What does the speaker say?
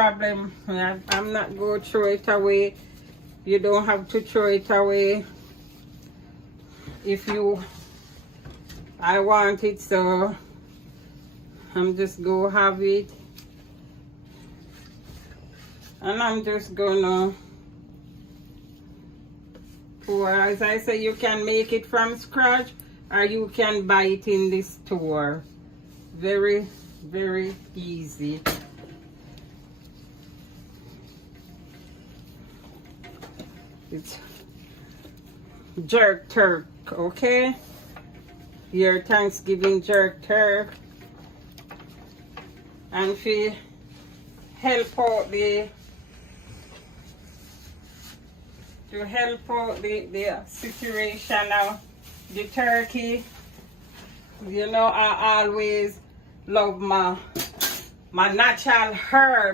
problem. I'm not going to throw it away. You don't have to throw it away. If I want it, so I'm just going to have it. And I'm just gonna pour. As I say, you can make it from scratch or you can buy it in the store. Very, very easy. It's jerk turk, okay? Your Thanksgiving jerk turk. And if you help out the situation of the turkey. You know, I always love my natural herb.